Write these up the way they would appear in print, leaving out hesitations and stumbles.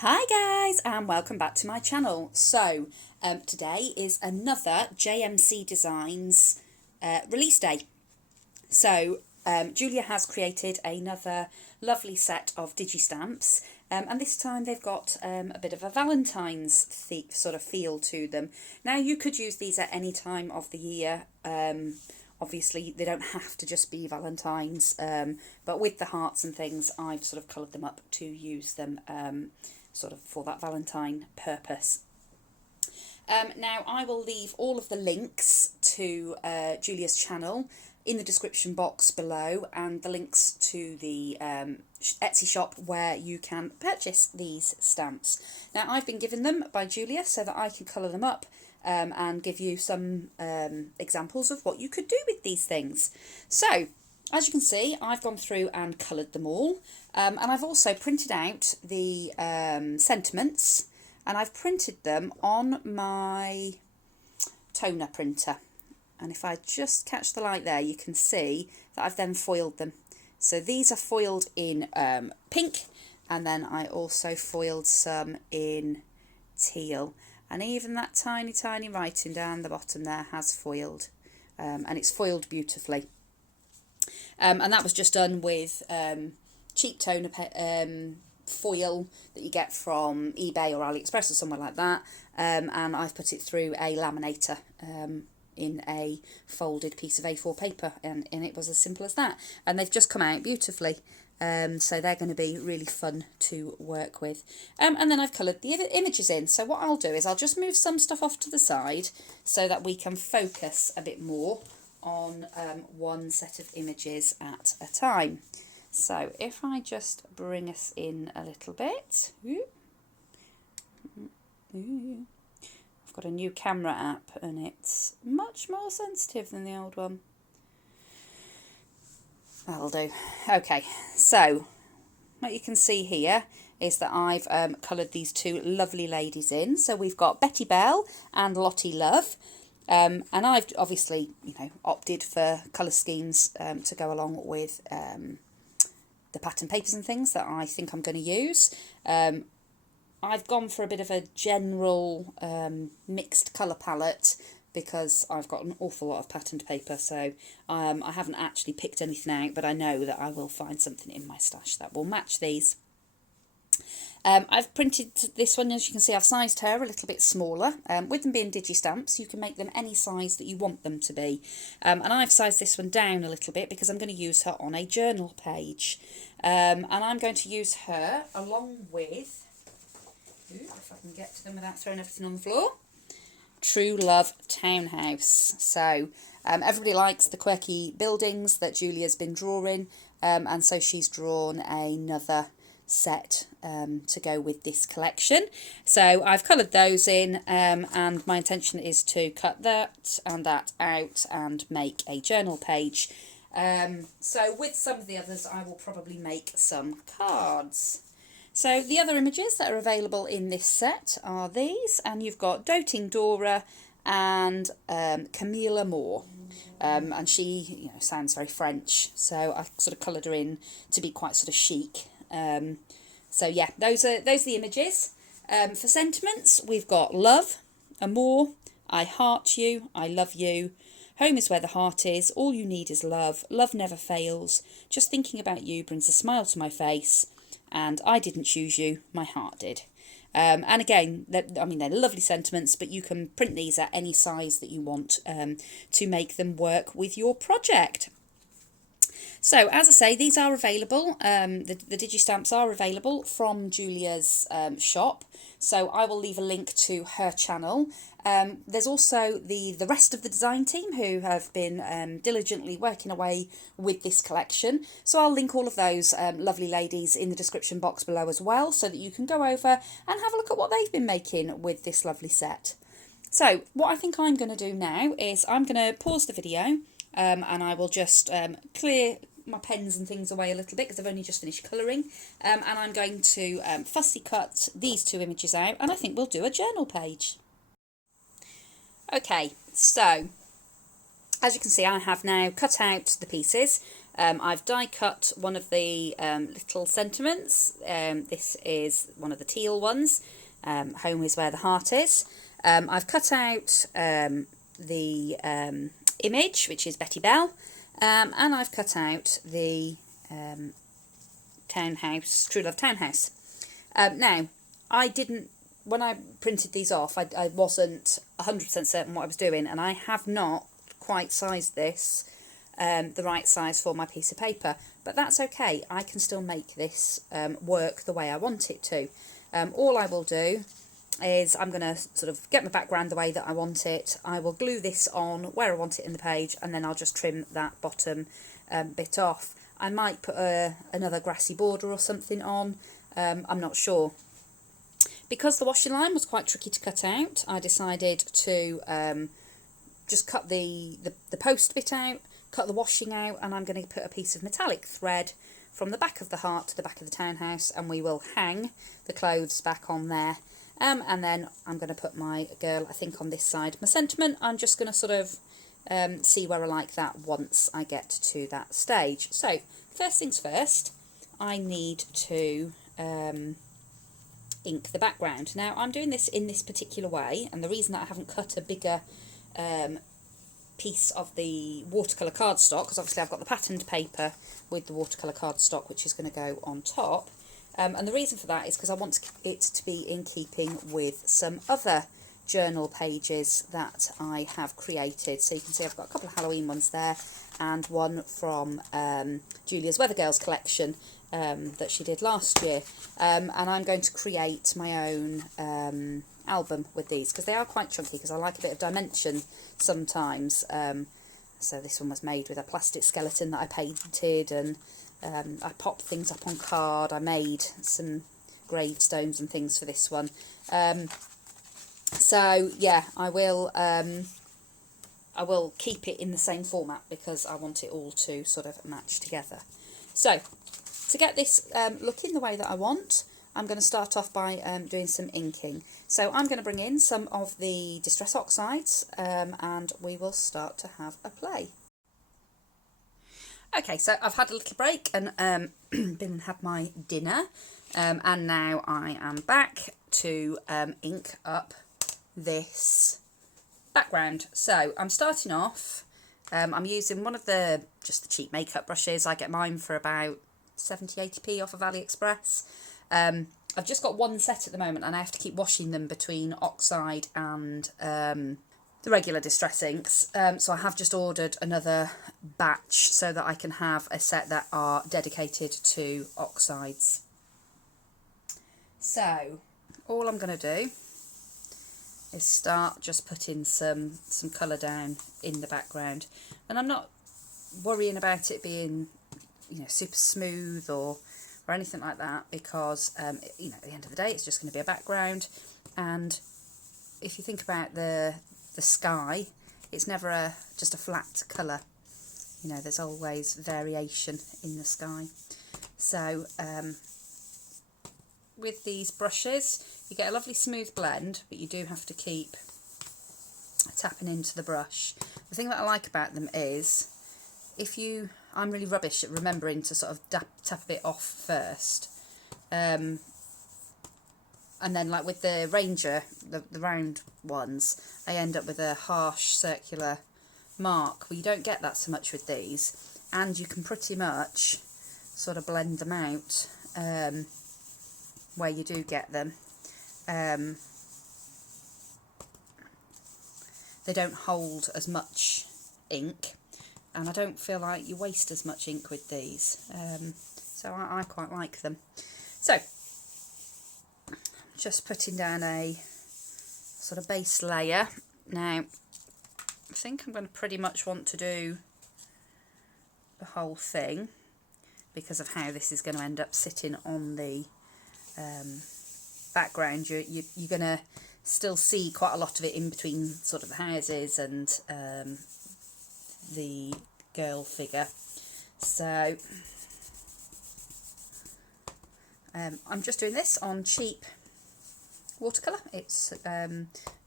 Hi guys and welcome back to my channel. So today is another JMC Designs release day. So Julia has created another lovely set of digi stamps and this time they've got a bit of a Valentine's sort of feel to them. Now you could use these at any time of the year. Obviously they don't have to just be Valentine's, but with the hearts and things I've sort of coloured them up to use them sort of for that Valentine purpose. Now I will leave all of the links to Julia's channel in the description box below, and the links to the Etsy shop where you can purchase these stamps. Now I've been given them by Julia so that I can colour them up and give you some examples of what you could do with these things. So as you can see, I've gone through and coloured them all, and I've also printed out the sentiments, and I've printed them on my toner printer. And if I just catch the light there, you can see that I've then foiled them. So these are foiled in pink, and then I also foiled some in teal. And even that tiny, tiny writing down the bottom there has foiled, and it's foiled beautifully. And that was just done with cheap toner foil that you get from eBay or AliExpress or somewhere like that. And I've put it through a laminator in a folded piece of A4 paper, and it was as simple as that. And they've just come out beautifully. So they're going to be really fun to work with. And then I've coloured the images in. So what I'll do is I'll just move some stuff off to the side so that we can focus a bit more on one set of images at a time. So if I just bring us in a little bit. I've got a new camera app and it's much more sensitive than the old one. That'll do. Okay, so what you can see here is that I've coloured these two lovely ladies in. So we've got Betty Bell and Lottie Love. And I've obviously, opted for colour schemes to go along with the pattern papers and things that I think I'm going to use. I've gone for a bit of a general mixed colour palette because I've got an awful lot of patterned paper, so I haven't actually picked anything out, but I know that I will find something in my stash that will match these. I've printed this one, as you can see. I've sized her a little bit smaller. With them being digi stamps, you can make them any size that you want them to be. And I've sized this one down a little bit because I'm going to use her on a journal page. And I'm going to use her along with, if I can get to them without throwing everything on the floor, True Love Townhouse. So everybody likes the quirky buildings that Julia's been drawing, and so she's drawn another set to go with this collection. So I've coloured those in, and my intention is to cut that and that out and make a journal page. So with some of the others I will probably make some cards. So the other images that are available in this set are these, and you've got Doting Dora and Camilla Moore. And she sounds very French, so I sort of coloured her in to be quite sort of chic. So yeah, those are the images. For sentiments, we've got love, amour, I heart you, I love you, home is where the heart is, all you need is love, love never fails, just thinking about you brings a smile to my face, and I didn't choose you, my heart did. And again, they're lovely sentiments, but you can print these at any size that you want to make them work with your project. So, as I say, these are available, the digi stamps are available from Julia's shop, so I will leave a link to her channel. There's also the rest of the design team who have been diligently working away with this collection, so I'll link all of those lovely ladies in the description box below as well, so that you can go over and have a look at what they've been making with this lovely set. So, what I think I'm going to do now is I'm going to pause the video, and I will just clear my pens and things away a little bit because I've only just finished colouring, and I'm going to fussy cut these two images out, and I think we'll do a journal page. Okay, so as you can see I have now cut out the pieces. I've die cut one of the little sentiments. This is one of the teal ones. Home is where the heart is. I've cut out the image, which is Betty Bell, and I've cut out the townhouse, True Love Townhouse. Now, I didn't, when I printed these off, I wasn't 100% certain what I was doing, and I have not quite sized this the right size for my piece of paper, but that's okay. I can still make this work the way I want it to. All I will do is I'm going to sort of get my background the way that I want it. I will glue this on where I want it in the page, and then I'll just trim that bottom bit off. I might put another grassy border or something on, I'm not sure. Because the washing line was quite tricky to cut out, I decided to just cut the post bit out, cut the washing out, and I'm going to put a piece of metallic thread from the back of the heart to the back of the townhouse, and we will hang the clothes back on there. And then I'm going to put my girl, I think, on this side. My sentiment, I'm just going to sort of see where I like that once I get to that stage. So, first things first, I need to ink the background. Now, I'm doing this in this particular way, and the reason that I haven't cut a bigger piece of the watercolour cardstock, because obviously I've got the patterned paper with the watercolour cardstock, which is going to go on top. And the reason for that is because I want it to be in keeping with some other journal pages that I have created. So you can see I've got a couple of Halloween ones there, and one from Julia's Weather Girls collection that she did last year. And I'm going to create my own album with these, because they are quite chunky, because I like a bit of dimension sometimes. So this one was made with a plastic skeleton that I painted, and I popped things up on card. I made some gravestones and things for this one. So yeah, I will keep it in the same format because I want it all to sort of match together. So to get this looking the way that I want, I'm going to start off by doing some inking. So I'm going to bring in some of the Distress Oxides and we will start to have a play. Okay, so I've had a little break and been and had my dinner, and now I am back to ink up this background. So I'm starting off, I'm using one of just the cheap makeup brushes. I get mine for about 70-80p off of AliExpress. I've just got one set at the moment, and I have to keep washing them between Oxide and the regular Distress inks. So I have just ordered another batch so that I can have a set that are dedicated to Oxides. So all I'm going to do is start just putting some colour down in the background, and I'm not worrying about it being, you know, super smooth or anything like that, because you know, at the end of the day it's just going to be a background. And if you think about the sky, it's never just a flat colour, you know, there's always variation in the sky. So with these brushes you get a lovely smooth blend, but you do have to keep tapping into the brush. The thing that I like about them is, I'm really rubbish at remembering to sort of tap a bit off first, and then like with the Ranger, the round ones, I end up with a harsh circular mark. Well, you don't get that so much with these, and you can pretty much sort of blend them out where you do get them. They don't hold as much ink, and I don't feel like you waste as much ink with these, so I quite like them. So just putting down a sort of base layer. Now I think I'm going to pretty much want to do the whole thing because of how this is going to end up sitting on the background. You're going to still see quite a lot of it in between sort of the houses and the girl figure. So I'm just doing this on cheap watercolour. It's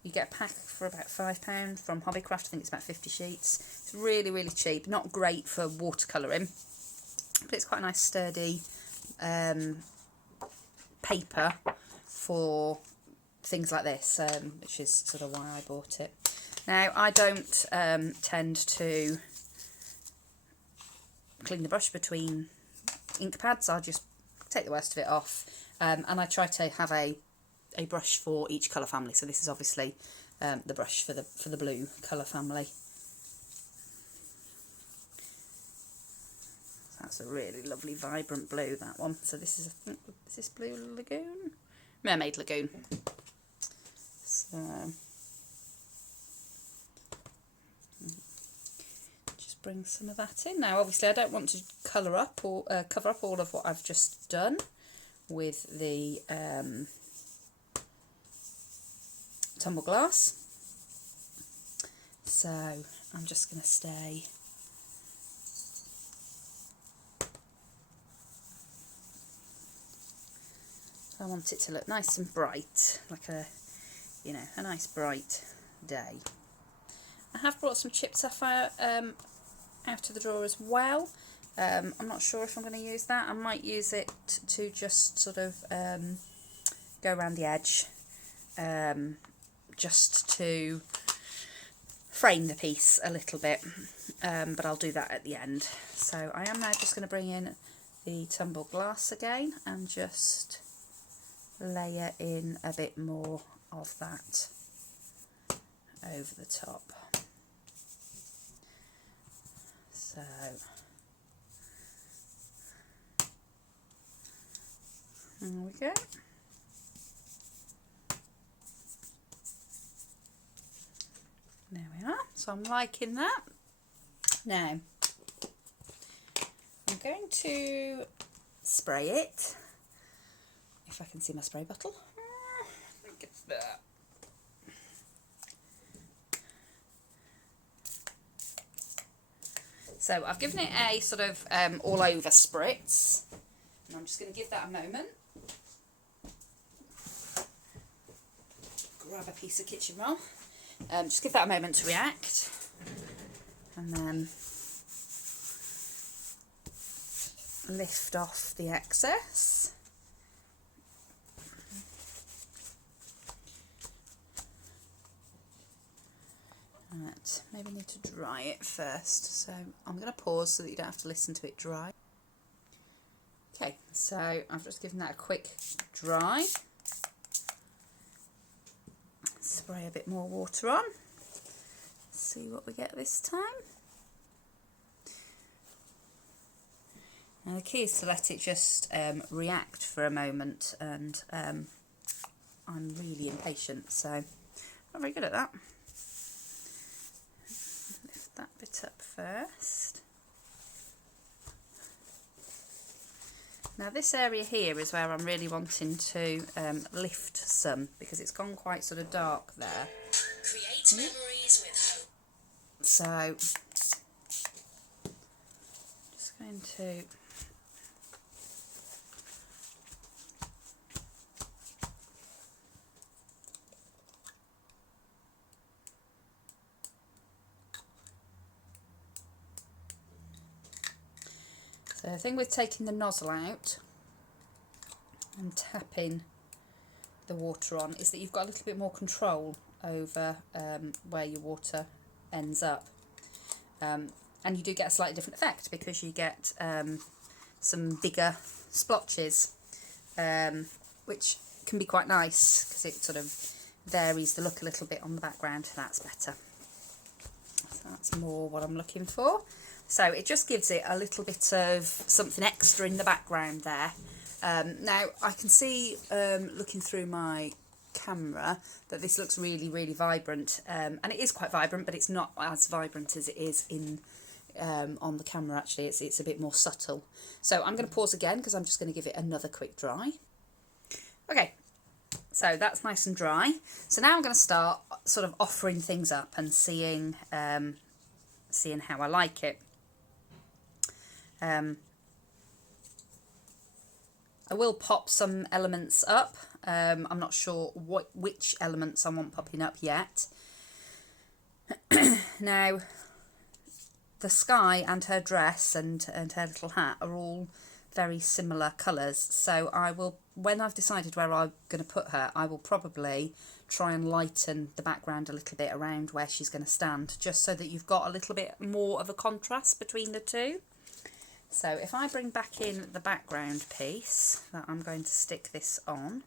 you get a pack for about £5 from Hobbycraft. I think it's about 50 sheets. It's really, really cheap. Not great for watercolouring, but it's quite a nice sturdy paper for things like this, which is sort of why I bought it. Now, I don't tend to clean the brush between ink pads. I just take the worst of it off, and I try to have a brush for each colour family. So this is obviously the brush for the blue colour family. That's a really lovely vibrant blue, that one. So this is, I think, is this Blue Lagoon? Mermaid Lagoon. So just bring some of that in. Now obviously I don't want to colour up or cover up all of what I've just done with the tumble glass. So I'm just going to stay I want it to look nice and bright, like a, you know, a nice bright day. I have brought some chipped sapphire out of the drawer as well. I'm not sure if I'm going to use that. I might use it to just sort of go around the edge, just to frame the piece a little bit, but I'll do that at the end. So I am now just going to bring in the tumble glass again and just layer in a bit more of that over the top. So there we go. There we are. So I'm liking that. Now I'm going to spray it. If I can see my spray bottle. I think it's there. So I've given it a sort of all over spritz, and I'm just going to give that a moment. Grab a piece of kitchen roll. Just give that a moment to react, and then lift off the excess. Right, maybe need to dry it first, so I'm going to pause so that you don't have to listen to it dry. Okay, so I've just given that a quick dry. Spray a bit more water on. See what we get this time. Now the key is to let it just react for a moment, and I'm really impatient, so I'm not very good at that. Lift that bit up first. Now this area here is where I'm really wanting to lift some, because it's gone quite sort of dark there. Create memories with hope. So just going to the thing with taking the nozzle out and tapping the water on is that you've got a little bit more control over where your water ends up, and you do get a slightly different effect because you get some bigger splotches, which can be quite nice because it sort of varies the look a little bit on the background. That's better. So that's more what I'm looking for. So it just gives it a little bit of something extra in the background there. Now I can see, looking through my camera, that this looks really, really vibrant, and it is quite vibrant, but it's not as vibrant as it is in on the camera. Actually, it's a bit more subtle. So I'm going to pause again because I'm just going to give it another quick dry. Okay, so that's nice and dry. So now I'm going to start sort of offering things up and seeing how I like it. I will pop some elements up. I'm not sure which elements I want popping up yet. Now, the sky and her dress and her little hat are all very similar colours. So I will, when I've decided where I'm going to put her, I will probably try and lighten the background a little bit around where she's going to stand, just so that you've got a little bit more of a contrast between the two. So if I bring back in the background piece that I'm going to stick this on,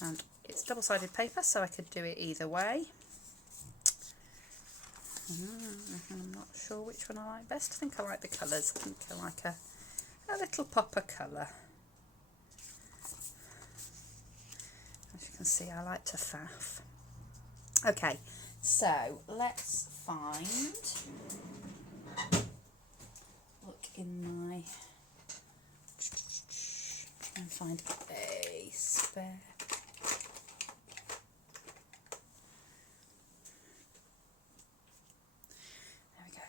and it's double-sided paper, so I could do it either way. I'm not sure which one I like best. I think I like the colours. I think I like a little pop of colour. As you can see, I like to faff. Okay, so let's look in my, try and find a spare.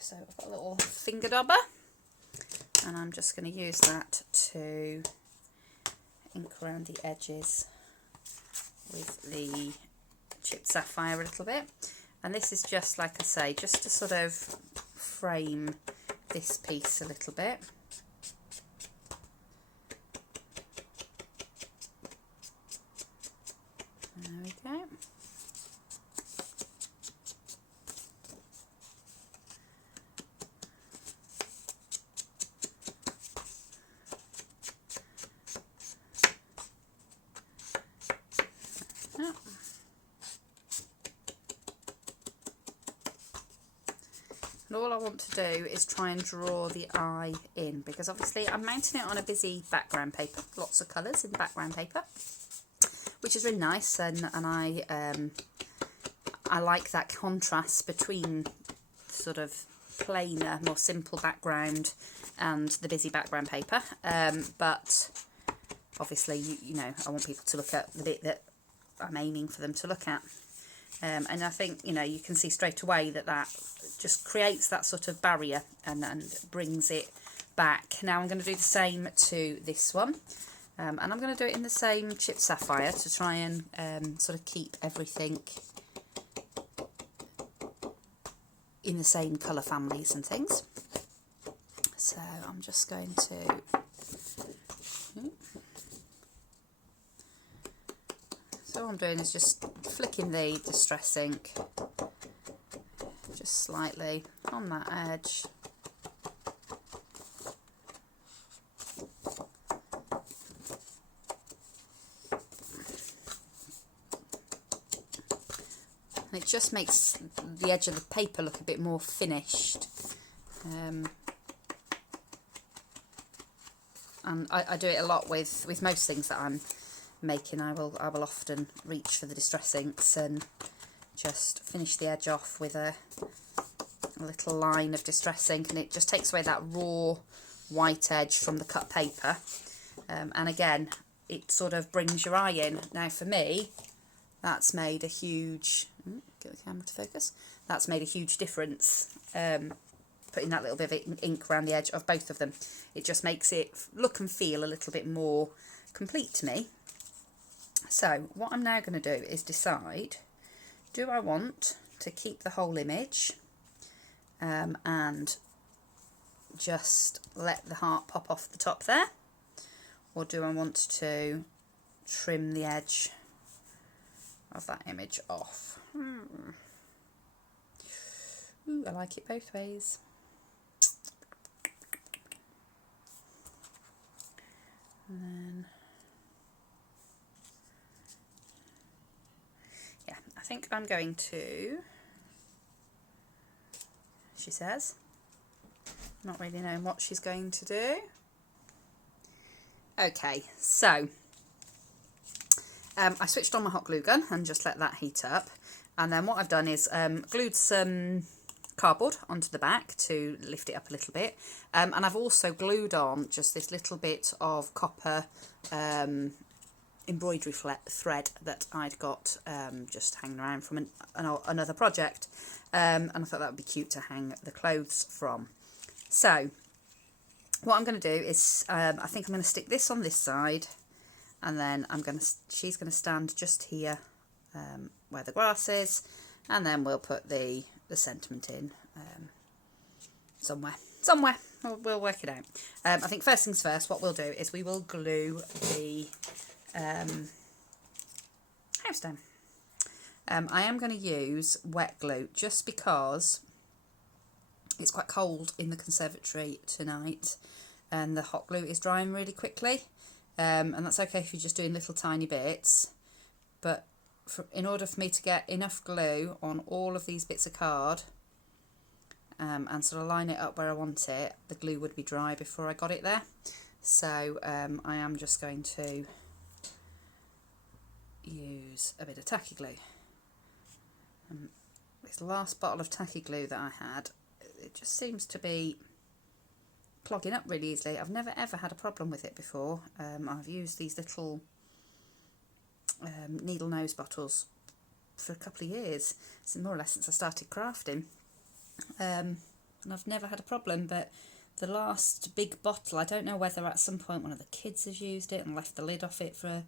So I've got a little finger dobber, and I'm just going to use that to ink around the edges with the chipped sapphire a little bit. And this is just, like I say, just to sort of frame this piece a little bit. There we go. And all I want to do is try and draw the eye in, because obviously I'm mounting it on a busy background paper, lots of colours in background paper, which is really nice, and I like that contrast between sort of plainer, more simple background and the busy background paper, but obviously you know, I want people to look at the bit that I'm aiming for them to look at. And I think, you know, you can see straight away that that just creates that sort of barrier and brings it back. Now I'm going to do the same to this one, and I'm going to do it in the same chipped sapphire to try and sort of keep everything in the same colour families and things. So I'm just going to... So all I'm doing is just flicking the distress ink just slightly on that edge. And it just makes the edge of the paper look a bit more finished. And I do it a lot with most things that I'm making. I will often reach for the distress inks and just finish the edge off with a little line of distress ink, and it just takes away that raw white edge from the cut paper, and again it sort of brings your eye in. Now for me, that's made a huge, get the camera to focus, that's made a huge difference, putting that little bit of ink around the edge of both of them. It just makes it look and feel a little bit more complete to me. So what I'm now going to do is decide, do I want to keep the whole image and just let the heart pop off the top there, or do I want to trim the edge of that image off? Ooh, I like it both ways. And then, yeah, I think I'm going to, she says, not really knowing what she's going to do. Okay, so I switched on my hot glue gun and just let that heat up, and then what I've done is glued some cardboard onto the back to lift it up a little bit, and I've also glued on just this little bit of copper embroidery thread that I'd got just hanging around from another project, and I thought that would be cute to hang the clothes from. So what I'm going to do is I think I'm going to stick this on this side, and then she's going to stand just here where the grass is, and then we'll put the sentiment in somewhere. We'll work it out. I think first things first, what we'll do is we will glue the house down. I am going to use wet glue just because it's quite cold in the conservatory tonight and the hot glue is drying really quickly, and that's okay if you're just doing little tiny bits, but in order for me to get enough glue on all of these bits of card and sort of line it up where I want it, the glue would be dry before I got it there. So I am just going to use a bit of tacky glue. This last bottle of tacky glue that I had, it just seems to be clogging up really easily. I've never ever had a problem with it before. I've used these little needle nose bottles for a couple of years, so more or less since I started crafting, and I've never had a problem. But the last big bottle, I don't know whether at some point one of the kids has used it and left the lid off it for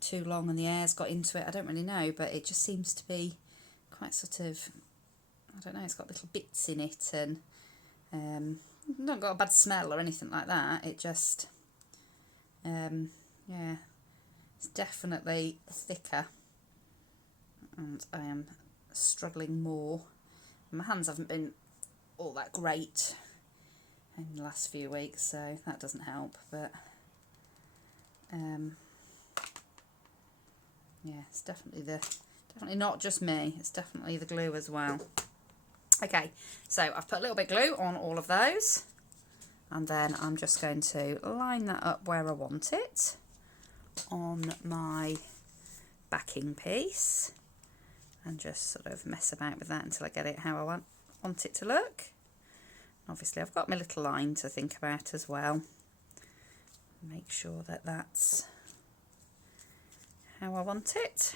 too long and the air's got into it, I don't really know, but it just seems to be quite sort of, I don't know, it's got little bits in it, and not got a bad smell or anything like that. It just yeah, it's definitely thicker and I am struggling more. My hands haven't been all that great in the last few weeks, so that doesn't help, but yeah, it's definitely not just me, it's definitely the glue as well. Okay, so I've put a little bit of glue on all of those, and then I'm just going to line that up where I want it on my backing piece and just sort of mess about with that until I get it how I want it to look. Obviously I've got my little line to think about as well. Make sure that that's how I want it.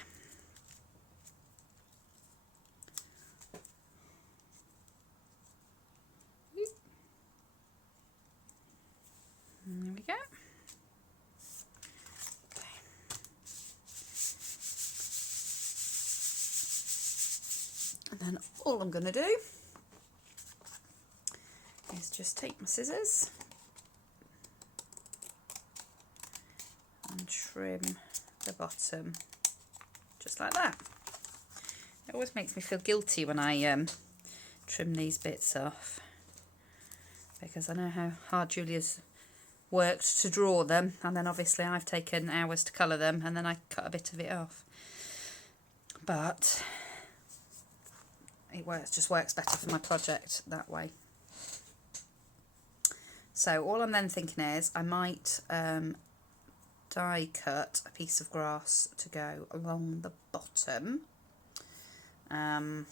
There we go. And then all I'm going to do is just take my scissors and trim the bottom just like that. It always makes me feel guilty when I trim these bits off, because I know how hard Julia's worked to draw them, and then obviously I've taken hours to colour them, and then I cut a bit of it off. But it just works better for my project that way. So all I'm then thinking is I might die cut a piece of grass to go along the bottom. Yeah.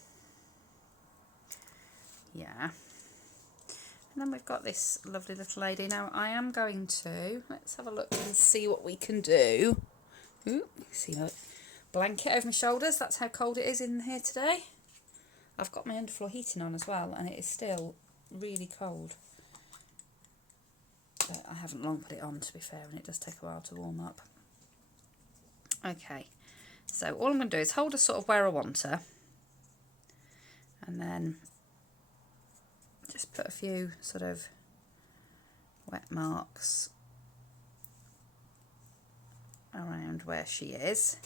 And then we've got this lovely little lady. Now I am going to, let's have a look and see what we can do. Ooh, see my blanket over my shoulders, that's how cold it is in here today. I've got my underfloor heating on as well, and it is still really cold. But I haven't long put it on, to be fair, and it does take a while to warm up. Okay, so all I'm going to do is hold her sort of where I want her, and then just put a few sort of wet marks around where she is,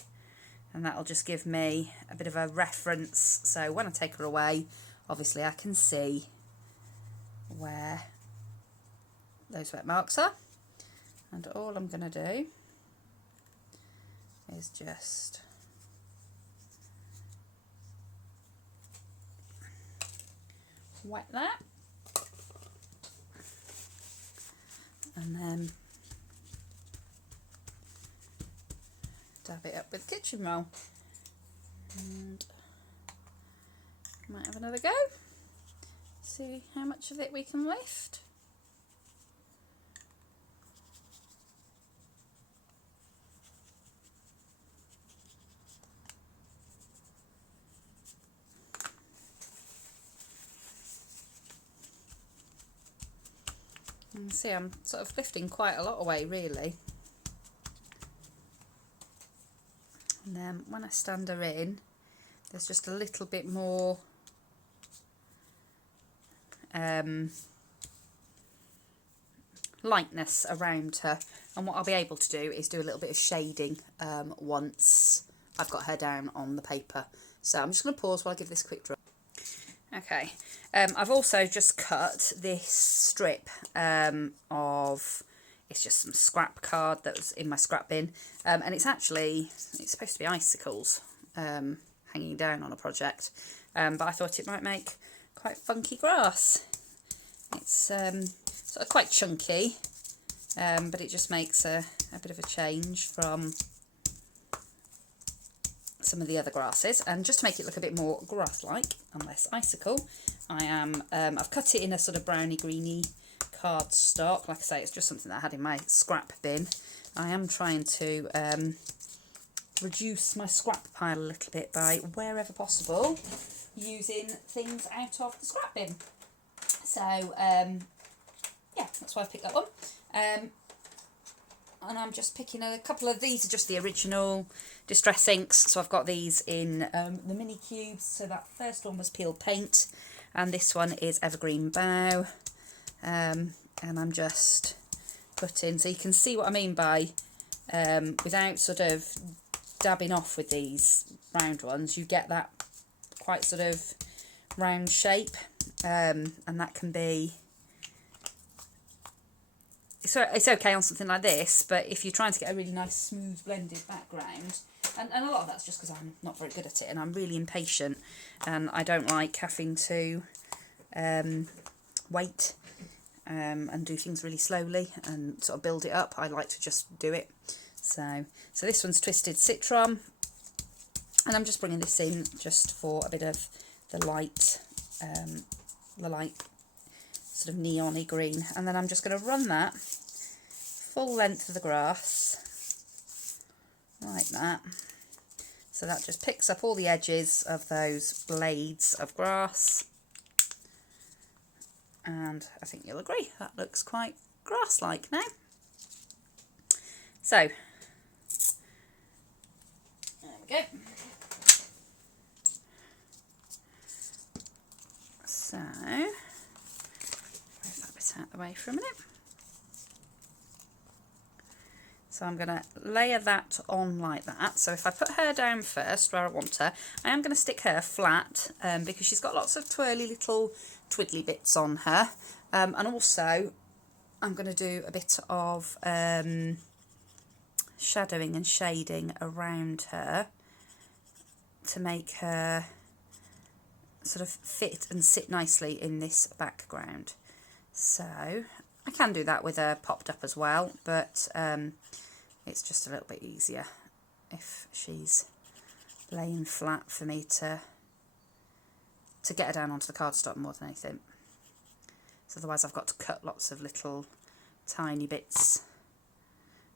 and that'll just give me a bit of a reference, so when I take her away obviously I can see where those wet marks are. And all I'm going to do is just wet that, and then dab it up with kitchen roll, and might have another go, see how much of it we can lift. And see, I'm sort of lifting quite a lot away really. And then when I stand her in, there's just a little bit more lightness around her. And what I'll be able to do is do a little bit of shading once I've got her down on the paper. So I'm just going to pause while I give this a quick draw. Okay, I've also just cut this strip of, it's just some scrap card that was in my scrap bin, and it's supposed to be icicles hanging down on a project, but I thought it might make quite funky grass. It's sort of quite chunky, but it just makes a bit of a change from some of the other grasses. And just to make it look a bit more grass-like and less icicle, I've cut it in a sort of browny greeny cardstock. Like I say, it's just something that I had in my scrap bin. I am trying to reduce my scrap pile a little bit by, wherever possible, using things out of the scrap bin. So yeah, that's why I picked that one. And I'm just picking a couple of these, are just the original distress inks. So I've got these in the mini cubes. So that first one was peeled paint, and this one is evergreen bough. And I'm just putting, so you can see what I mean by without sort of dabbing off with these round ones, you get that quite sort of round shape, and that can be, so it's okay on something like this, but if you're trying to get a really nice smooth blended background, and a lot of that's just because I'm not very good at it and I'm really impatient, and I don't like having to wait and do things really slowly and sort of build it up. I like to just do it. So this one's Twisted Citron, and I'm just bringing this in just for a bit of the light sort of neon-y green, and then I'm just going to run that full length of the grass like that, so that just picks up all the edges of those blades of grass, and I think you'll agree that looks quite grass-like now. So there we go. So move that bit out of the way for a minute. So I'm going to layer that on like that. So if I put her down first where I want her, I am going to stick her flat because she's got lots of twirly little twiddly bits on her. And also I'm going to do a bit of shadowing and shading around her to make her sort of fit and sit nicely in this background. So I can do that with her popped up as well, but it's just a little bit easier if she's laying flat for me to get her down onto the cardstock more than anything. So otherwise I've got to cut lots of little tiny bits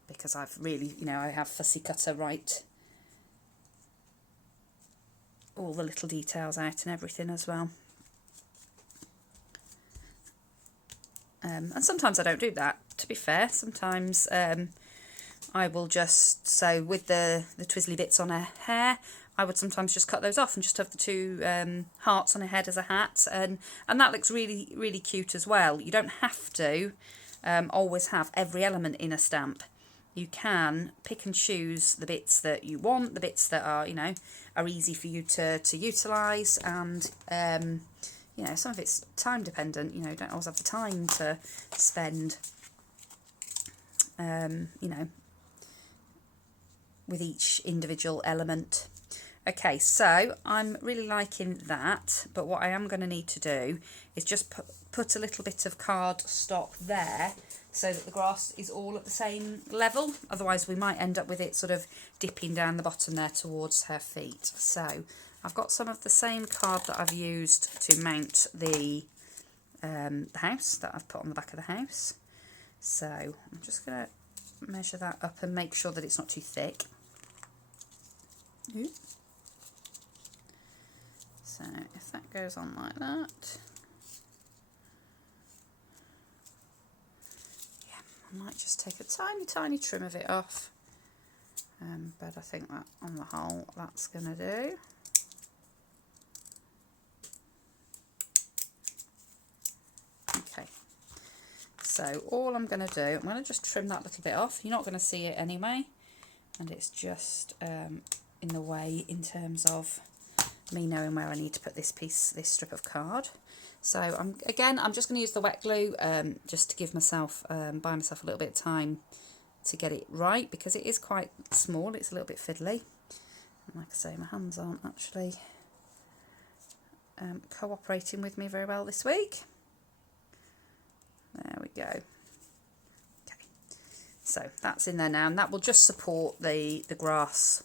because I've really, I have fussy cutter right all the little details out and everything as well. And sometimes I don't do that, to be fair. Sometimes I will just, so with the twizzly bits on her hair, I would sometimes just cut those off and just have the two hearts on her head as a hat, and that looks really, really cute as well. You don't have to always have every element in a stamp. You can pick and choose the bits that you want, the bits that are, are easy for you to utilise, and some of it's time dependent. You don't always have the time to spend, with each individual element. Okay, so I'm really liking that, but what I am going to need to do is just put a little bit of cardstock there so that the grass is all at the same level. Otherwise we might end up with it sort of dipping down the bottom there towards her feet. So I've got some of the same card that I've used to mount the house that I've put on the back of the house. So I'm just going to measure that up and make sure that it's not too thick. Ooh. So if that goes on like that, yeah, I might just take a tiny, tiny trim of it off, but I think that on the whole that's going to do. Okay, So all I'm going to do, I'm going to just trim that little bit off. You're not going to see it anyway, and it's just in the way in terms of me knowing where I need to put this strip of card. So I'm just going to use the wet glue just to give myself, buy myself a little bit of time to get it right, because it is quite small, it's a little bit fiddly. And like I say, my hands aren't actually cooperating with me very well this week. There we go. Okay, so that's in there now, and that will just support the grass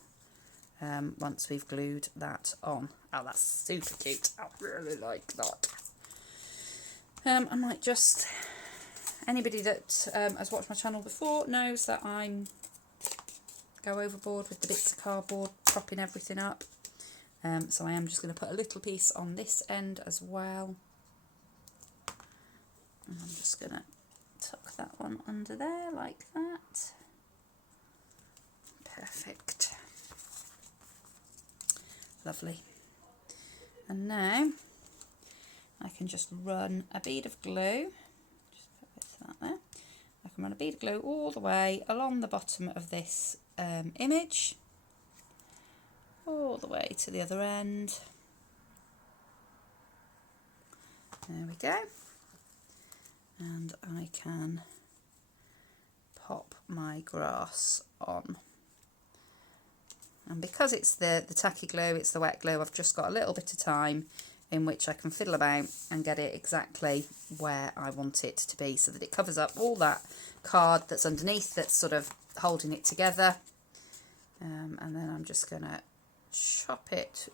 once we've glued that on. Oh, that's super cute. I really like that. I might just, anybody that has watched my channel before knows that I'm go overboard with the bits of cardboard, propping everything up. So I am just going to put a little piece on this end as well. And I'm just going to tuck that one under there like that. Perfect. Lovely. And now I can just run a bead of glue, just put a bit of that there. I can run a bead of glue all the way along the bottom of this image, all the way to the other end. There we go. And I can pop my grass on. And because it's the tacky glue, it's the wet glue, I've just got a little bit of time in which I can fiddle about and get it exactly where I want it to be, so that it covers up all that card that's underneath that's sort of holding it together. And then I'm just going to chop it,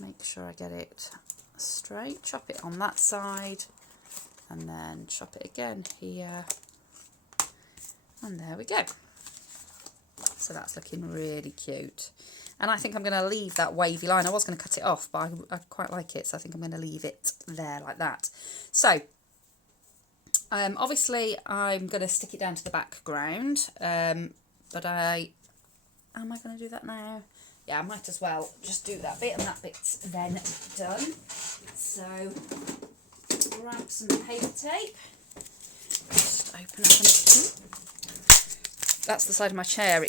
make sure I get it straight, chop it on that side, and then chop it again here, and there we go. So that's looking really cute. And I think I'm going to leave that wavy line. I was going to cut it off, but I quite like it, so I think I'm going to leave it there like that. So, obviously I'm going to stick it down to the background, but am I going to do that now? Yeah, I might as well just do that bit, and that bit's then done. So, grab some paper tape. Just open up that's the side of my chair.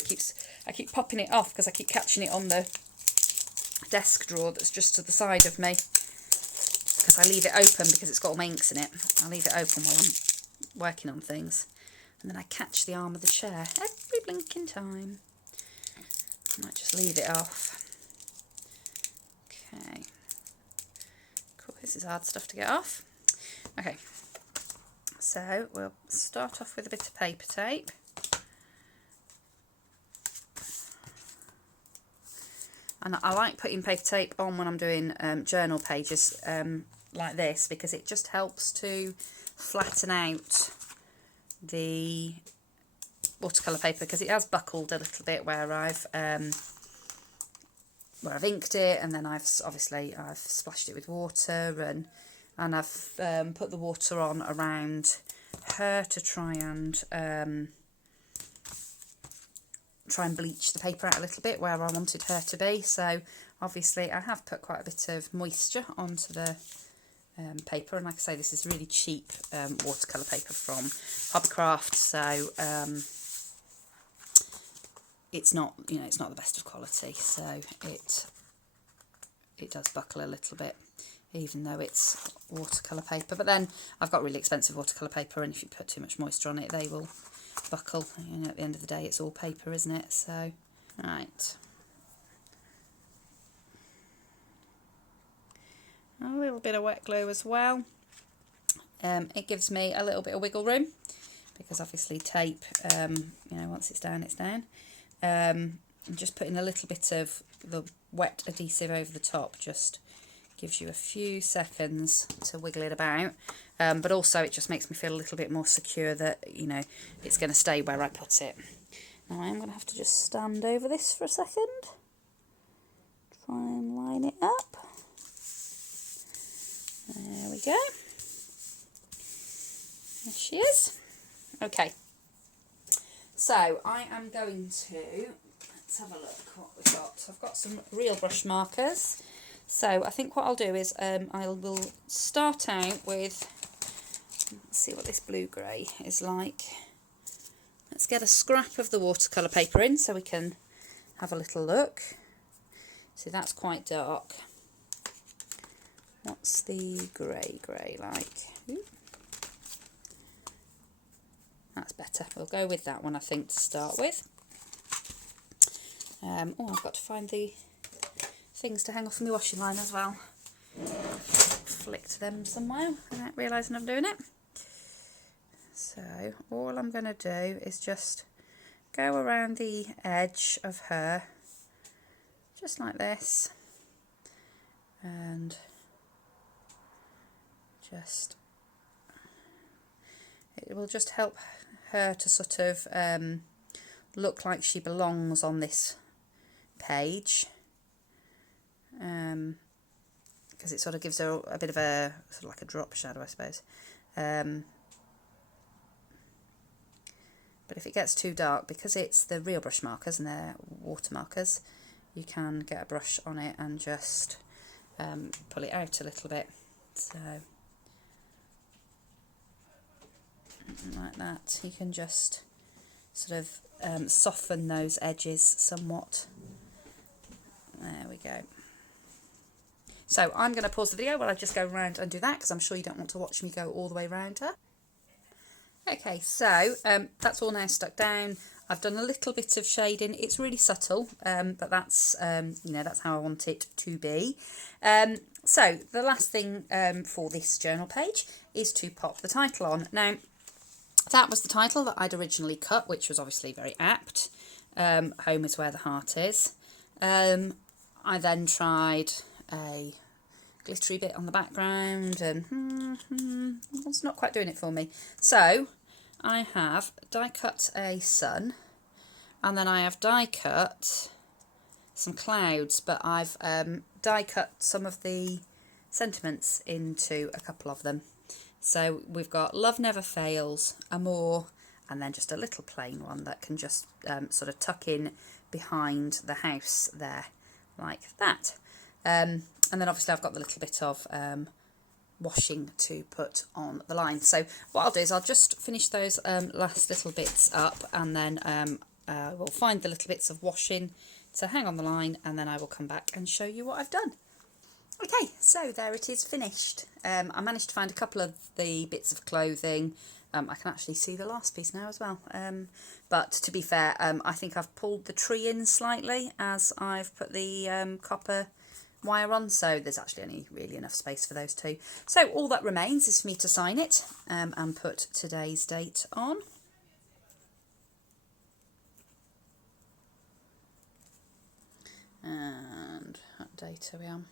I keep popping it off because I keep catching it on the desk drawer that's just to the side of me, because I leave it open because it's got all my inks in it. I leave it open while I'm working on things, and then I catch the arm of the chair every blinking time. I might just leave it off. Okay. Cool, this is hard stuff to get off. Okay, so we'll start off with a bit of paper tape. And I like putting paper tape on when I'm doing journal pages like this, because it just helps to flatten out the watercolour paper, because it has buckled a little bit where I've inked it, and then I've splashed it with water, and I've put the water on around her to try and bleach the paper out a little bit where I wanted her to be. So obviously I have put quite a bit of moisture onto the paper, and like I say, this is really cheap watercolour paper from Hobbycraft, so it's not, it's not the best of quality, so it does buckle a little bit, even though it's watercolour paper. But then I've got really expensive watercolour paper, and if you put too much moisture on it, they will buckle. At the end of the day, it's all paper, isn't it? So, right. A little bit of wet glue as well. It gives me a little bit of wiggle room, because obviously tape, once it's down, it's down. I'm just putting a little bit of the wet adhesive over the top, just gives you a few seconds to wiggle it about, but also it just makes me feel a little bit more secure that it's going to stay where I put it. Now I am going to have to just stand over this for a second, try and line it up. There we go. There she is. Okay, so I am going to, let's have a look what we've got. I've got some real brush markers. So I think what I'll do is I will start out with Let's see what this blue-grey is like. Let's get a scrap of the watercolour paper in so we can have a little look. See, that's quite dark. What's the grey like? Ooh. That's better. We'll go with that one, I think, to start with. Oh, I've got to find the things to hang off my washing line as well. Flicked them somewhere without realising I'm doing it. So all I'm going to do is just go around the edge of her, just like this, and just, it will just help her to sort of look like she belongs on this page, because it sort of gives her a bit of a sort of like a drop shadow, I suppose. But if it gets too dark, because it's the real brush markers and they're water markers, you can get a brush on it and just pull it out a little bit. So like that, you can just sort of soften those edges somewhat. There we go. So I'm going to pause the video while I just go around and do that, because I'm sure you don't want to watch me go all the way around her. Okay, so that's all now stuck down. I've done a little bit of shading. It's really subtle, but that's you know, that's how I want it to be. So the last thing for this journal page is to pop the title on. Now, that was the title that I'd originally cut, which was obviously very apt. Home is where the heart is. I then tried a glittery bit on the background, and it's not quite doing it for me. So I have die cut a sun, and then I have die cut some clouds, but I've die cut some of the sentiments into a couple of them. So we've got Love Never Fails, Amour, and then just a little plain one that can just sort of tuck in behind the house there, like that. And then obviously I've got the little bit of washing to put on the line. So what I'll do is I'll just finish those last little bits up, and then we'll find the little bits of washing to hang on the line, and then I will come back and show you what I've done. Okay, so there it is finished. I managed to find a couple of the bits of clothing. I can actually see the last piece now as well. But to be fair, I think I've pulled the tree in slightly as I've put the copper wire on, so there's actually only really enough space for those two. So all that remains is for me to sign it and put today's date on. And what date are we on?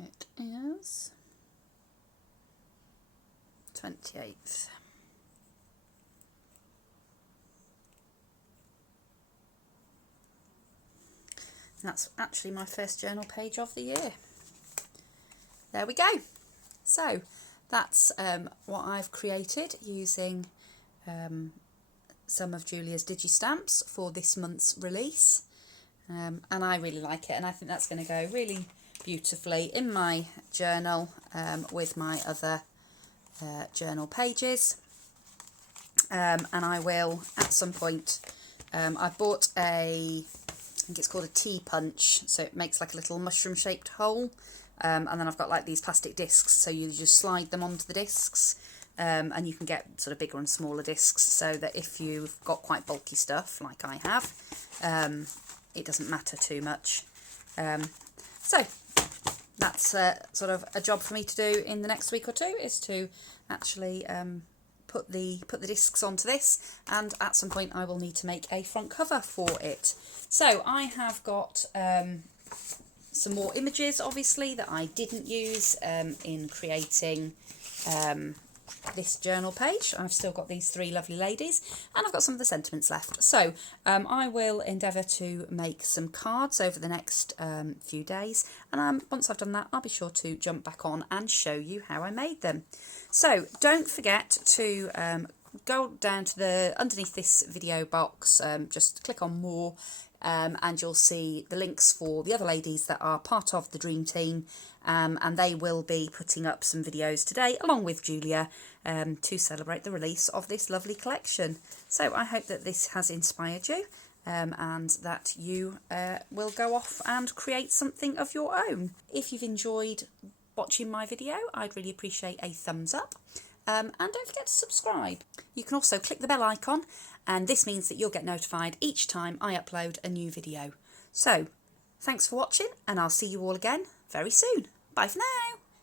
It is 28th. That's actually my first journal page of the year. There we go. So that's what I've created using some of Julia's digi stamps for this month's release, and I really like it, and I think that's going to go really beautifully in my journal with my other journal pages. And I will at some point, I bought I think it's called a T-punch, so it makes like a little mushroom shaped hole, and then I've got like these plastic discs, so you just slide them onto the discs, and you can get sort of bigger and smaller discs, so that if you've got quite bulky stuff like I have, it doesn't matter too much. So that's sort of a job for me to do in the next week or two, is to actually put the discs onto this, and at some point I will need to make a front cover for it. So I have got some more images, obviously, that I didn't use in creating this journal page. I've still got these three lovely ladies, and I've got some of the sentiments left. So I will endeavour to make some cards over the next few days, and once I've done that, I'll be sure to jump back on and show you how I made them. So don't forget to go down to the underneath this video box, just click on more, and you'll see the links for the other ladies that are part of the dream team, and they will be putting up some videos today along with Julia to celebrate the release of this lovely collection. So I hope that this has inspired you, and that you will go off and create something of your own. If you've enjoyed watching my video, I'd really appreciate a thumbs up, and don't forget to subscribe. You can also click the bell icon, and this means that you'll get notified each time I upload a new video. So thanks for watching, and I'll see you all again very soon. Bye for now.